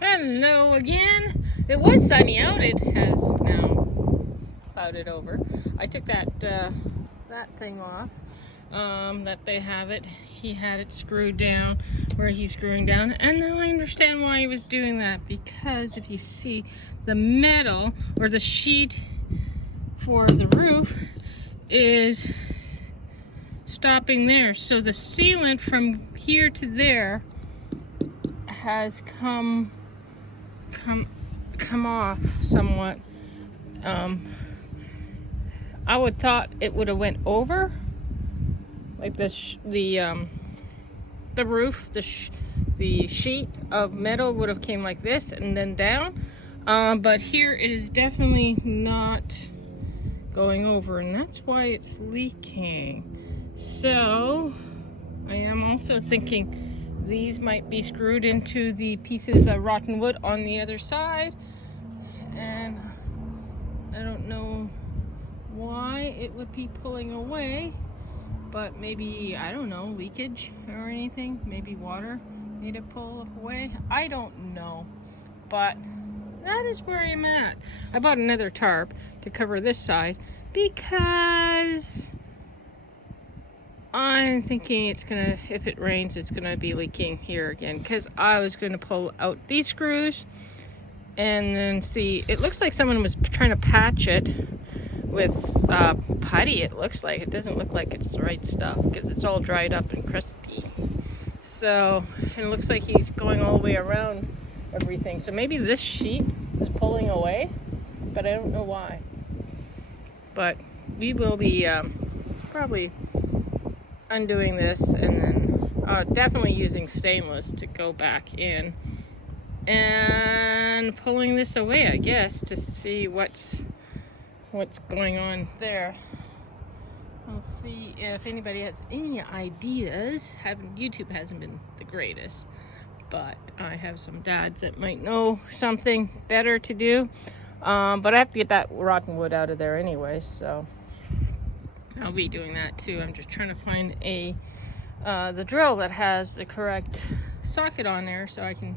Hello again. It was sunny out. It has now clouded over. I took that thing off. That they have it. He had it screwed down where he's screwing down, and now I understand why he was doing that. Because if you see the metal or the sheet for the roof is stopping there, so the sealant from here to there has come off somewhat. I would thought it would have went over like this. The roof, the sheet of metal would have came like this and then down. But here it is definitely not going over, and that's why it's leaking. So I am also thinking these might be screwed into the pieces of rotten wood on the other side, and I don't know why it would be pulling away, but maybe, I don't know, leakage or anything. Maybe water made it pull away. I don't know, but that is where I'm at. I bought another tarp to cover this side because I'm thinking it's gonna, if it rains, it's gonna be leaking here again, because I was gonna pull out these screws and then see. It looks like someone was trying to patch it with putty. It looks like, it doesn't look like it's the right stuff because it's all dried up and crusty. So it looks like he's going all the way around everything. So maybe this sheet is pulling away, but I don't know why. But we will be probably undoing this, and then definitely using stainless to go back in and pulling this away, I guess, to see what's going on there. I'll see if anybody has any ideas. YouTube hasn't been the greatest, but I have some dads that might know something better to do. But I have to get that rotten wood out of there anyway, so I'll be doing that too. I'm just trying to find the drill that has the correct socket on there so I can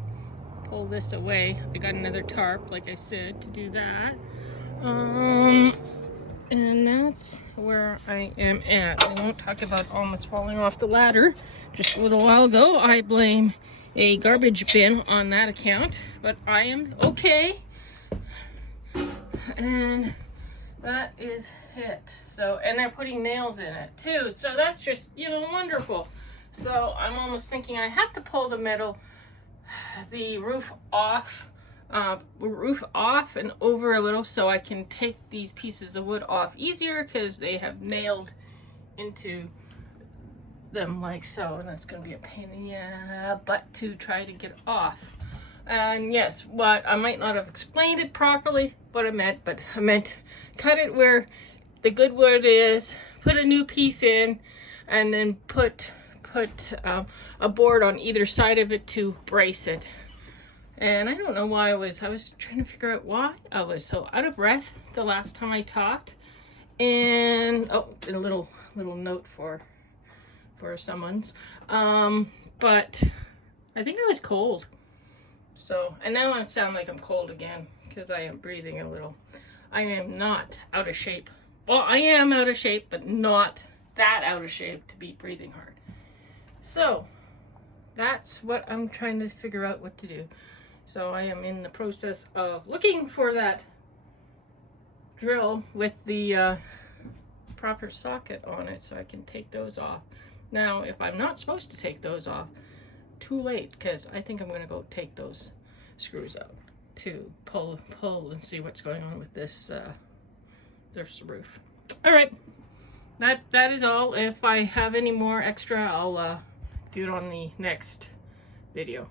pull this away. I got another tarp, like I said, to do that. And that's where I am at. I won't talk about almost falling off the ladder just a little while ago. I blame a garbage bin on that account, but I am okay. And that is it. So, and they're putting nails in it too, so that's just, wonderful. So I'm almost thinking I have to pull the roof off and over a little, so I can take these pieces of wood off easier, because they have nailed into them like so, and that's going to be a pain in the butt to try to get off. And yes, what I might not have explained it properly, what I meant, but I meant cut it where the good wood is, put a new piece in, and then put a board on either side of it to brace it. And I don't know why I was trying to figure out why I was so out of breath the last time I talked. And a little note for someone's. But I think I was cold. So, and now I sound like I'm cold again because I am breathing a little. I am not out of shape. Well, I am out of shape, but not that out of shape to be breathing hard. So, that's what I'm trying to figure out what to do. So I am in the process of looking for that drill with the proper socket on it so I can take those off. Now, if I'm not supposed to take those off, too late, because I think I'm going to go take those screws out to pull and see what's going on with this roof. All right, that is all. If I have any more extra, I'll do it on the next video.